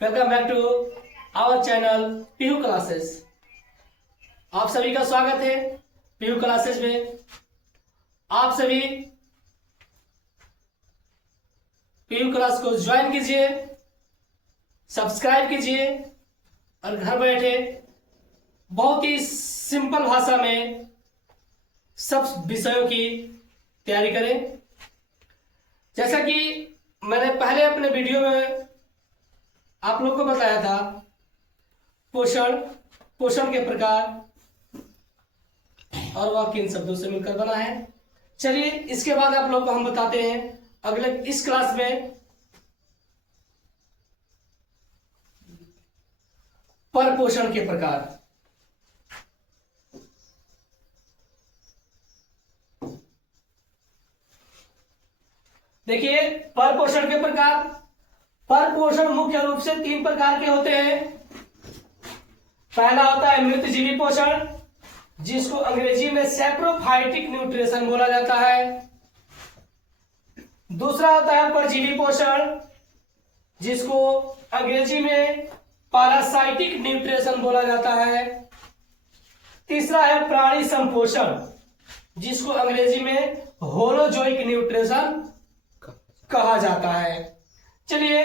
Welcome back to our channel PU classes. आप सभी का स्वागत है पीयू क्लासेस में। आप सभी पीयू क्लास को ज्वाइन कीजिए, सब्सक्राइब कीजिए और घर बैठे बहुत ही सिंपल भाषा में सब विषयों की तैयारी करें। जैसा कि मैंने पहले अपने वीडियो में आप लोग को बताया था, पोषण के प्रकार और वह किन शब्दों से मिलकर बना है। चलिए इसके बाद आप लोग को हम बताते हैं अगले इस क्लास में परपोषण के प्रकार। देखिए परपोषण के प्रकार। परपोषण मुख्य रूप से 3 प्रकार के होते हैं। पहला होता है मृतजीवी पोषण, जिसको अंग्रेजी में सैप्रोफाइटिक न्यूट्रिशन बोला जाता है। दूसरा होता है परजीवी पोषण, जिसको अंग्रेजी में पैरासाइटिक न्यूट्रिशन बोला जाता है। तीसरा है प्राणी संपोषण, जिसको अंग्रेजी में होलोजोइक न्यूट्रिशन कहा जाता है। चलिए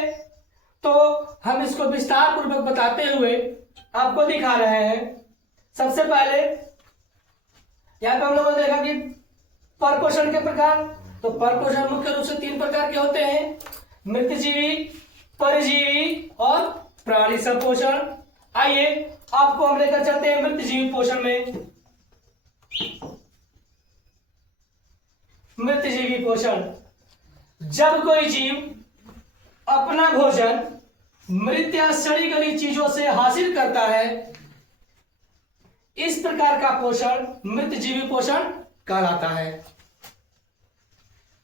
तो हम इसको विस्तार पूर्वक बताते हुए आपको दिखा रहे हैं। सबसे पहले यहां पर हम लोगों ने देखा कि परपोषण के प्रकार। तो परपोषण मुख्य रूप से 3 प्रकार के होते हैं, मृतजीवी, परजीवी और प्राणी संपोषण। आइए आपको हम लेकर चलते हैं मृतजीवी पोषण में। मृतजीवी पोषण, जब कोई जीव अपना भोजन मृत या सड़ी गली चीजों से हासिल करता है, इस प्रकार का पोषण मृतजीवी पोषण कहलाता है।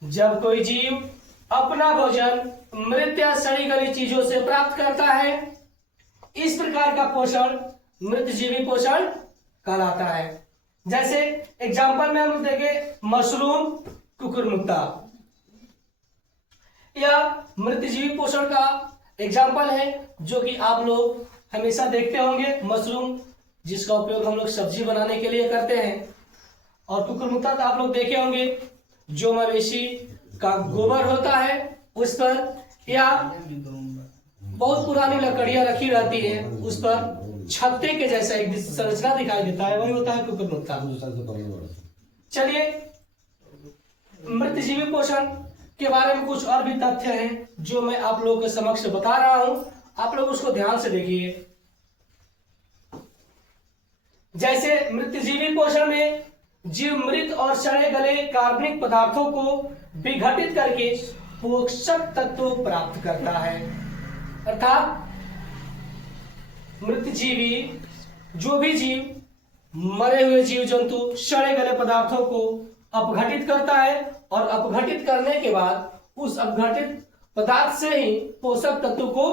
जब कोई जीव अपना भोजन मृत या सड़ी गली चीजों से प्राप्त करता है, इस प्रकार का पोषण मृतजीवी पोषण कहलाता है। जैसे एग्जांपल में हम देखें मशरूम, कुकुरमुत्ता, यह मृतजीवी पोषण का एग्जाम्पल है, जो कि आप लोग हमेशा देखते होंगे। मशरूम जिसका उपयोग हम लोग सब्जी बनाने के लिए करते हैं, और कुकुरमुत्ता तो आप लोग देखे होंगे, जो मवेशी का गोबर होता है उस पर या बहुत पुरानी लकड़ियां रखी रहती है, उस पर छत्ते के जैसा एक संरचना दिखाई देता है, वही होता है कुकुरमुत्ता। चलिए मृतजीवी पोषण के बारे में कुछ और भी तथ्य हैं जो मैं आप लोगों के समक्ष बता रहा हूं, आप लोग उसको ध्यान से देखिए। जैसे मृतजीवी पोषण में जीव मृत और सड़े गले कार्बनिक पदार्थों को विघटित करके पोषक तत्व प्राप्त करता है। अर्थात मृतजीवी, जो भी जीव मरे हुए जीव जंतु सड़े गले पदार्थों को अपघटित करता है, और अपघटित करने के बाद उस अपघटित पदार्थ से ही पोषक तत्व को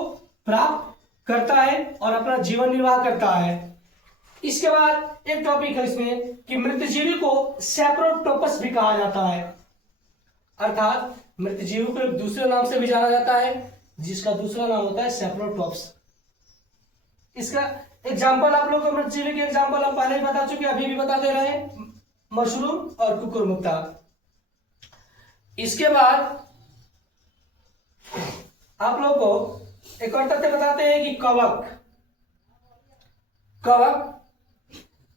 प्राप्त करता है और अपना जीवन निर्वाह करता है। इसके बाद एक टॉपिक है इसमें कि मृतजीवी को सैप्रोटोपस भी कहा जाता है। अर्थात मृतजीवी को एक दूसरे नाम से भी जाना जाता है, जिसका दूसरा नाम होता है सैप्रोटोप्स। इसका एग्जाम्पल आप लोग को मृतजीवी के एग्जाम्पल हम पहले ही बता चुके, अभी भी बता दे रहे हैं, मशरूम और कुकुरमुत्ता। इसके बाद आप लोग को एक और तथ्य बताते हैं कि कवक,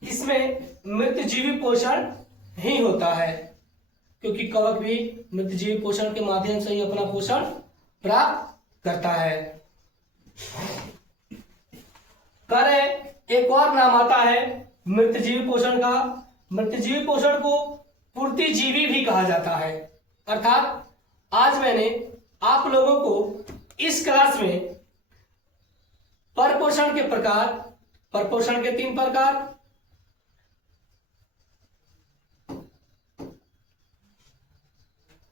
इसमें मृतजीवी पोषण ही होता है, क्योंकि कवक भी मृतजीवी पोषण के माध्यम से ही अपना पोषण प्राप्त करता है। एक और नाम आता है मृतजीवी पोषण का। मृतजीवी पोषण को पूर्तिजीवी भी कहा जाता है। अर्थात आज मैंने आप लोगों को इस क्लास में परपोषण के प्रकार, परपोषण के 3 प्रकार,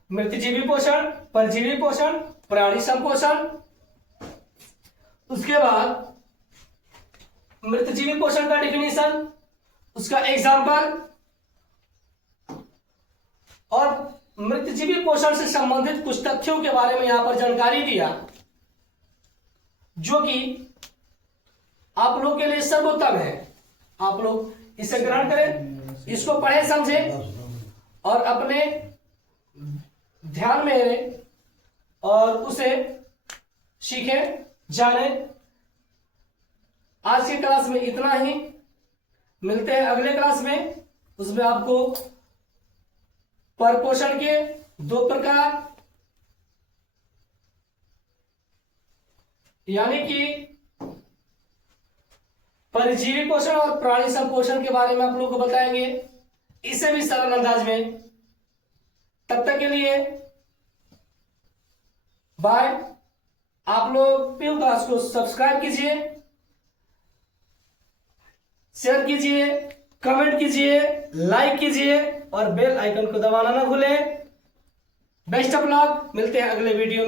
मृतजीवी पोषण, परजीवी पोषण, प्राणी संपोषण, उसके बाद मृतजीवी पोषण का डिफिनीशन, उसका एग्जाम्पल, और मृतजीवी पोषण से संबंधित कुछ तथ्यों के बारे में यहां पर जानकारी दिया। जो कि आप लोग के लिए सर्वोत्तम है। आप लोग इसे ग्रहण करें, इसको पढ़े समझे और अपने ध्यान में रहे और उसे सीखें, जाने। आज की क्लास में इतना ही, मिलते हैं अगले क्लास में। उसमें आपको परपोषण के 2 प्रकार यानी कि परजीवी पोषण और प्राणी संपोषण के बारे में आप लोगों को बताएंगे, इसे भी सरल अंदाज में। तब तक के लिए बाय। आप लोग पीयू क्लास को सब्सक्राइब कीजिए, शेयर कीजिए, कमेंट कीजिए, लाइक कीजिए और बेल आइकन को दबाना ना भूलें। बेस्ट ऑफ लक, मिलते हैं अगले वीडियो में।